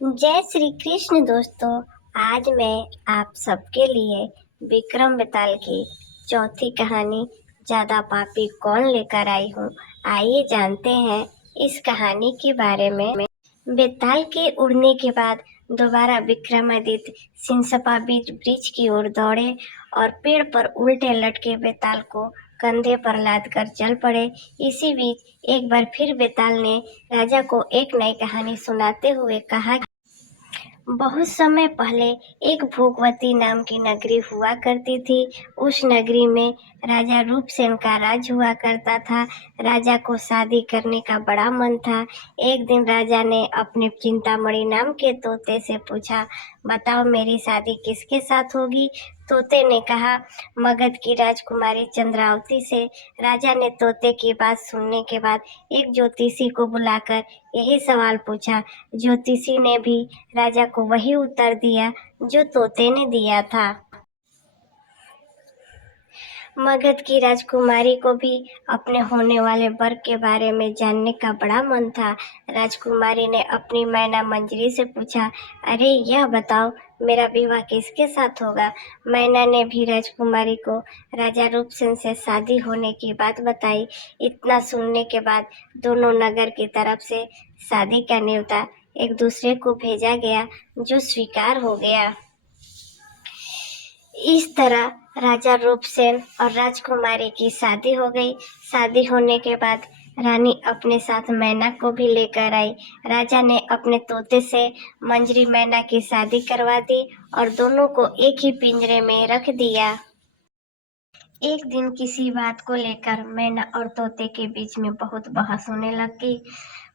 जय श्री कृष्ण दोस्तों। आज मैं आप सबके लिए विक्रम बेताल की चौथी कहानी ज्यादा पापी कौन लेकर आई हूँ। आइए जानते हैं इस कहानी के बारे में। बेताल के उड़ने के बाद दोबारा विक्रमादित्य सिंसपा बीच वृक्ष की ओर दौड़े और पेड़ पर उल्टे लटके बेताल को कंधे पर लाद कर चल पड़े। इसी बीच एक बार फिर बेताल ने राजा को एक नई कहानी सुनाते हुए कहा, बहुत समय पहले एक भोगवती नाम की नगरी हुआ करती थी। उस नगरी में राजा रूपसेन का राज हुआ करता था। राजा को शादी करने का बड़ा मन था। एक दिन राजा ने अपने चिंतामणि नाम के तोते से पूछा, बताओ मेरी शादी किसके साथ होगी। तोते ने कहा, मगध की राजकुमारी चंद्रावती से। राजा ने तोते की बात सुनने के बाद एक ज्योतिषी को बुलाकर यही सवाल पूछा। ज्योतिषी ने भी राजा को वही उत्तर दिया जो तोते ने दिया था। मगध की राजकुमारी को भी अपने होने वाले वर के बारे में जानने का बड़ा मन था। राजकुमारी ने अपनी मैना मंजरी से पूछा, अरे यह बताओ मेरा विवाह किसके साथ होगा। मैना ने भी राजकुमारी को राजा रूपसेन से शादी होने की बात बताई। इतना सुनने के बाद दोनों नगर की तरफ से शादी का न्योता एक दूसरे को भेजा गया, जो स्वीकार हो गया। इस तरह राजा रूपसेन और राजकुमारी की शादी हो गई। शादी होने के बाद रानी अपने साथ मैना को भी लेकर आई। राजा ने अपने तोते से मंजरी मैना की शादी करवा दी और दोनों को एक ही पिंजरे में रख दिया। एक दिन किसी बात को लेकर मैना और तोते के बीच में बहुत बहस होने लगी।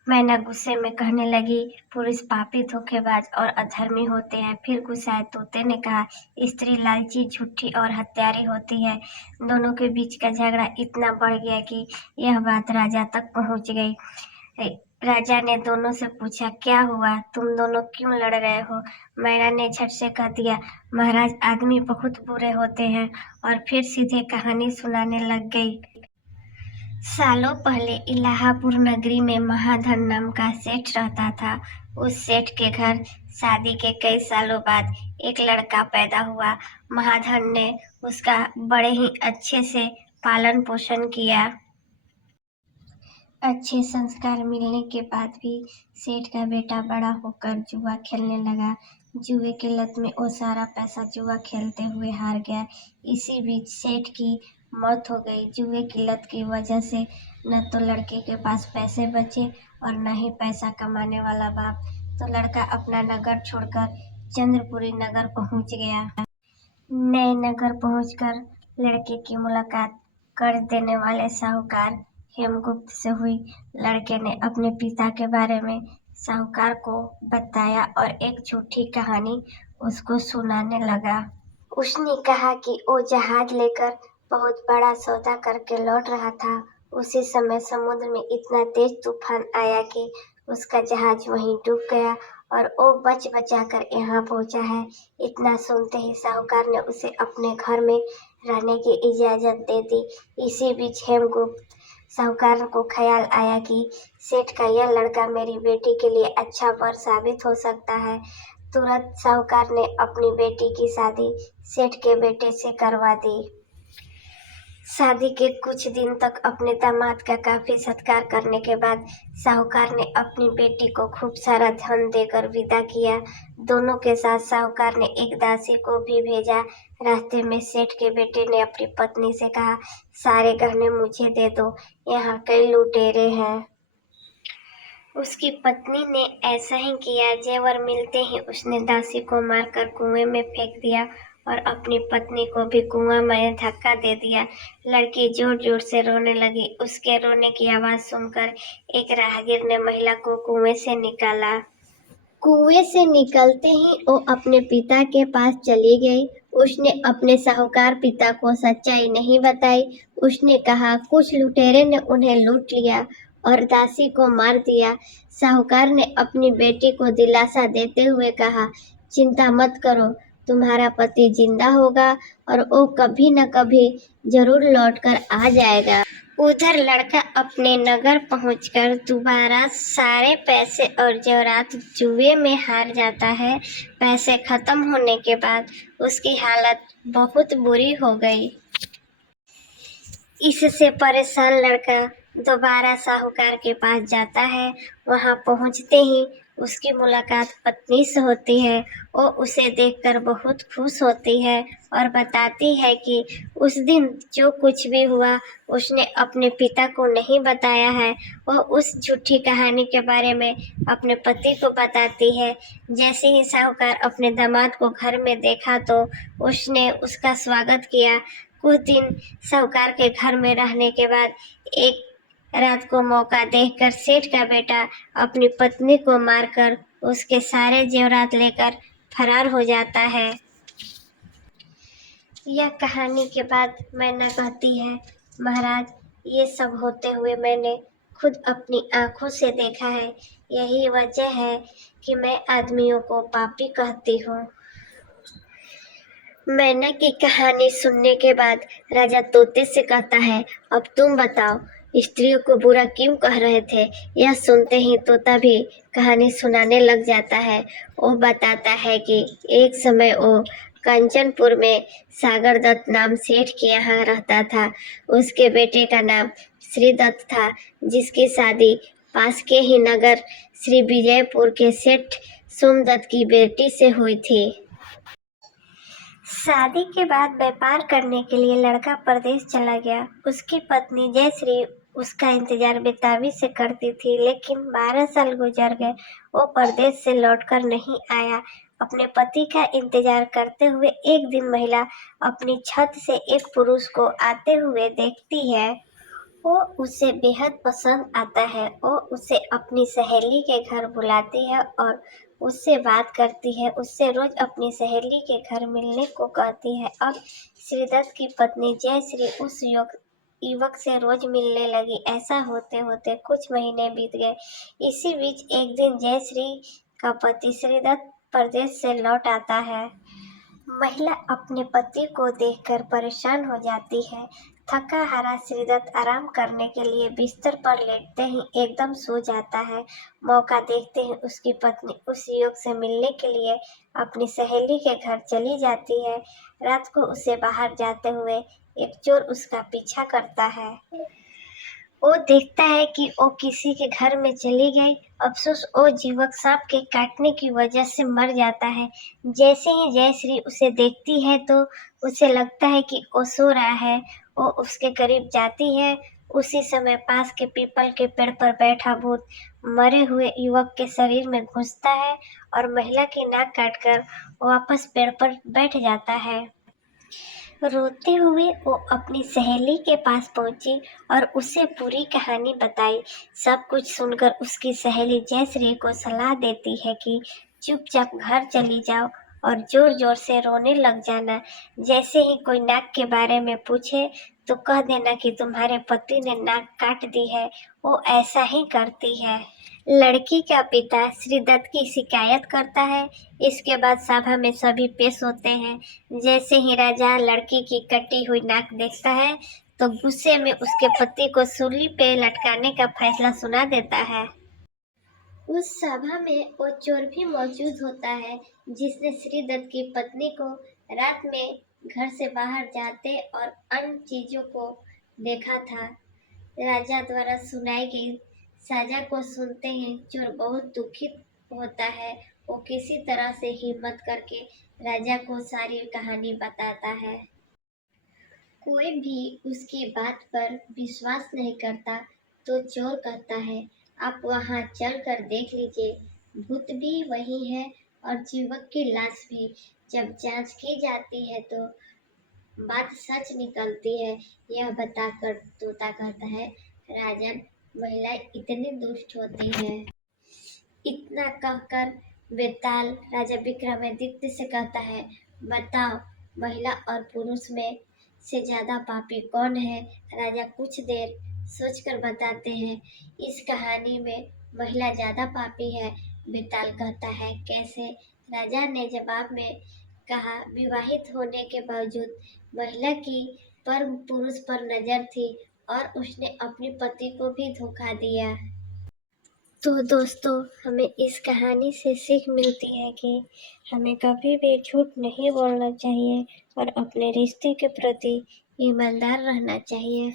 मैना गुस्से में कहने लगी, पुरुष पापी, धोखेबाज और अधर्मी होते हैं। फिर गुस्साए तोते ने कहा, स्त्री लालची, झूठी और हत्यारी होती है। दोनों के बीच का झगड़ा इतना बढ़ गया कि यह बात राजा तक पहुंच गई। राजा ने दोनों से पूछा, क्या हुआ, तुम दोनों क्यों लड़ रहे हो। मैना ने झट से कह दिया, महाराज आदमी बहुत बुरे होते हैं, और फिर सीधे कहानी सुनाने लग गई। सालों पहले इलाहापुर नगरी में महाधन नाम का सेठ रहता था। उस सेठ के घर शादी के कई सालों बाद एक लड़का पैदा हुआ। महाधन ने उसका बड़े ही अच्छे से पालन पोषण किया। अच्छे संस्कार मिलने के बाद भी सेठ का बेटा बड़ा होकर जुआ खेलने लगा। जुए की लत में वो सारा पैसा जुआ खेलते हुए हार गया। इसी बीच सेठ की मौत हो गई। जुए की लत की वजह से न तो लड़के के पास पैसे बचे और न ही पैसा कमाने वाला बाप। तो लड़का अपना नगर छोड़कर चंद्रपुरी नगर पहुंच गया। नए नगर पहुंचकर लड़के की मुलाकात कर्ज देने वाले साहूकार हेमगुप्त से हुई। लड़के ने अपने पिता के बारे में साहूकार को बताया और एक झूठी कहानी उसको सुनाने लगा। उसने कहा कि वो जहाज लेकर बहुत बड़ा सौदा करके लौट रहा था। उसी समय समुद्र में इतना तेज तूफान आया कि उसका जहाज वहीं डूब गया और वो बच बचा कर यहाँ पहुंचा है। इतना सुनते ही साहूकार ने उसे अपने घर में रहने की इजाजत दे दी। इसी बीच हेमगुप्त साहूकार को ख्याल आया कि सेठ का यह लड़का मेरी बेटी के लिए अच्छा वर साबित हो सकता है। तुरंत साहूकार ने अपनी बेटी की शादी सेठ के बेटे से करवा दी। शादी के कुछ दिन तक अपने दामाद का काफी सत्कार करने के बाद साहूकार ने अपनी बेटी को खूब सारा धन देकर विदा किया। दोनों के साथ साहूकार ने एक दासी को भी भेजा। रास्ते में सेठ के बेटे ने अपनी पत्नी से कहा, सारे गहने मुझे दे दो, यहाँ कई लुटेरे हैं। उसकी पत्नी ने ऐसा ही किया। जेवर मिलते ही उसने दासी को मारकर कुएं में फेंक दिया और अपनी पत्नी को भी कुआं में धक्का दे दिया। लड़की जोर जोर से रोने लगी। उसके रोने की आवाज सुनकर एक राहगीर ने महिला को कुएं से निकाला। कुएं से निकलते ही वो अपने पिता के पास चली गई। उसने अपने साहूकार पिता को सच्चाई नहीं बताई। उसने कहा, कुछ लुटेरे ने उन्हें लूट लिया और दासी को मार दिया। साहूकार ने अपनी बेटी को दिलासा देते हुए कहा, चिंता मत करो, तुम्हारा पति जिंदा होगा और वो कभी न कभी जरूर लौटकर आ जाएगा। उधर लड़का अपने नगर पहुंचकर दोबारा सारे पैसे और जेवरात जुए में हार जाता है। पैसे खत्म होने के बाद उसकी हालत बहुत बुरी हो गई। इससे परेशान लड़का दोबारा साहूकार के पास जाता है। वहां पहुंचते ही उसकी मुलाकात पत्नी से होती है। वो उसे देखकर बहुत खुश होती है और बताती है कि उस दिन जो कुछ भी हुआ उसने अपने पिता को नहीं बताया है। वो उस झूठी कहानी के बारे में अपने पति को बताती है। जैसे ही साहूकार अपने दामाद को घर में देखा तो उसने उसका स्वागत किया। कुछ दिन साहूकार के घर में रहने के बाद एक रात को मौका देखकर सेठ का बेटा अपनी पत्नी को मारकर उसके सारे जेवरात लेकर फरार हो जाता है। यह कहानी के बाद मैना कहती है, महाराज, ये सब होते हुए मैंने खुद अपनी आंखों से देखा है। यही वजह है कि मैं आदमियों को पापी कहती हूँ। मैना की कहानी सुनने के बाद राजा तोते से कहता है, अब तुम बताओ, स्त्रियों को बुरा क्यों कह रहे थे। यह सुनते ही तोता भी कहानी सुनाने लग जाता है। वो बताता है कि एक समय वो कंचनपुर में सागर दत्त नाम सेठ के यहाँ रहता था। उसके बेटे का नाम श्रीदत्त था, जिसकी शादी पास के ही नगर श्री विजयपुर के सेठ सोमदत्त की बेटी से हुई थी। शादी के बाद व्यापार करने के लिए लड़का परदेश चला गया। उसकी पत्नी जयश्री उसका इंतजार बेताबी से करती थी, लेकिन 12 साल गुजर गए। वो परदेश से लौटकर नहीं आया। अपने पति का इंतजार करते हुए एक दिन महिला अपनी छत से एक पुरुष को आते हुए देखती है। वो उसे बेहद पसंद आता है। वो उसे अपनी सहेली के घर बुलाती है और उससे बात करती है। उससे रोज अपनी सहेली के घर मिलने को कहती है। अब श्रीदत्त की पत्नी जयश्री उस युवक से रोज मिलने लगी। ऐसा होते होते कुछ महीने बीत गए। इसी बीच एक दिन जयश्री का पति श्रीदत्त परदेश से लौट आता है। महिला अपने पति को देखकर परेशान हो जाती है। थका हारा श्रीदत्त आराम करने के लिए बिस्तर पर लेटते ही एकदम सो जाता है। मौका देखते ही उसकी पत्नी उस युवक से मिलने के लिए अपनी सहेली के घर चली जाती है। रात को उसे बाहर जाते हुए एक चोर उसका पीछा करता है। वो देखता है कि वो किसी के घर में चली गई। अफसोस, वो युवक सांप के काटने की वजह से मर जाता है। जैसे ही जयश्री उसे देखती है तो उसे लगता है कि वो सो रहा है। वो उसके करीब जाती है। उसी समय पास के पीपल के पेड़ पर बैठा भूत मरे हुए युवक के शरीर में घुसता है और महिला की नाक काटकर वापस पेड़ पर बैठ जाता है। रोते हुए वो अपनी सहेली के पास पहुंची और उसे पूरी कहानी बताई। सब कुछ सुनकर उसकी सहेली जयश्री को सलाह देती है कि चुपचाप घर चली जाओ और जोर जोर से रोने लग जाना। जैसे ही कोई नाक के बारे में पूछे तो कह देना कि तुम्हारे पति ने नाक काट दी है। वो ऐसा ही करती है। लड़की का पिता श्रीदत्त की शिकायत करता है। इसके बाद सभा में सभी पेश होते हैं। जैसे ही राजा लड़की की कटी हुई नाक देखता है तो गुस्से में उसके पति को सूली पे लटकाने का फैसला सुना देता है। उस सभा में वो चोर भी मौजूद होता है, जिसने श्रीदत्त की पत्नी को रात में घर से बाहर जाते और अन्य चीजों को देखा था। राजा द्वारा सुनाई गई सजा को सुनते ही चोर बहुत दुखित होता है। वो किसी तरह से हिम्मत करके राजा को सारी कहानी बताता है। कोई भी उसकी बात पर विश्वास नहीं करता तो चोर कहता है, आप वहां चल कर देख लीजिए, भूत भी वही है और युवक की लाश भी। जब जांच की जाती है तो बात सच निकलती है। यह बताकर तोता कहता है, राजन, महिला इतनी दुष्ट होती है। इतना कहकर बेताल राजा विक्रमादित्य से कहता है, बताओ, महिला और पुरुष में से ज्यादा पापी कौन है। राजा कुछ देर सोचकर बताते हैं, इस कहानी में महिला ज्यादा पापी है। बेताल कहता है, कैसे। राजा ने जवाब में कहा, विवाहित होने के बावजूद महिला की पर पुरुष पर नजर थी और उसने अपने पति को भी धोखा दिया। तो दोस्तों, हमें इस कहानी से सीख मिलती है कि हमें कभी भी झूठ नहीं बोलना चाहिए और अपने रिश्ते के प्रति ईमानदार रहना चाहिए।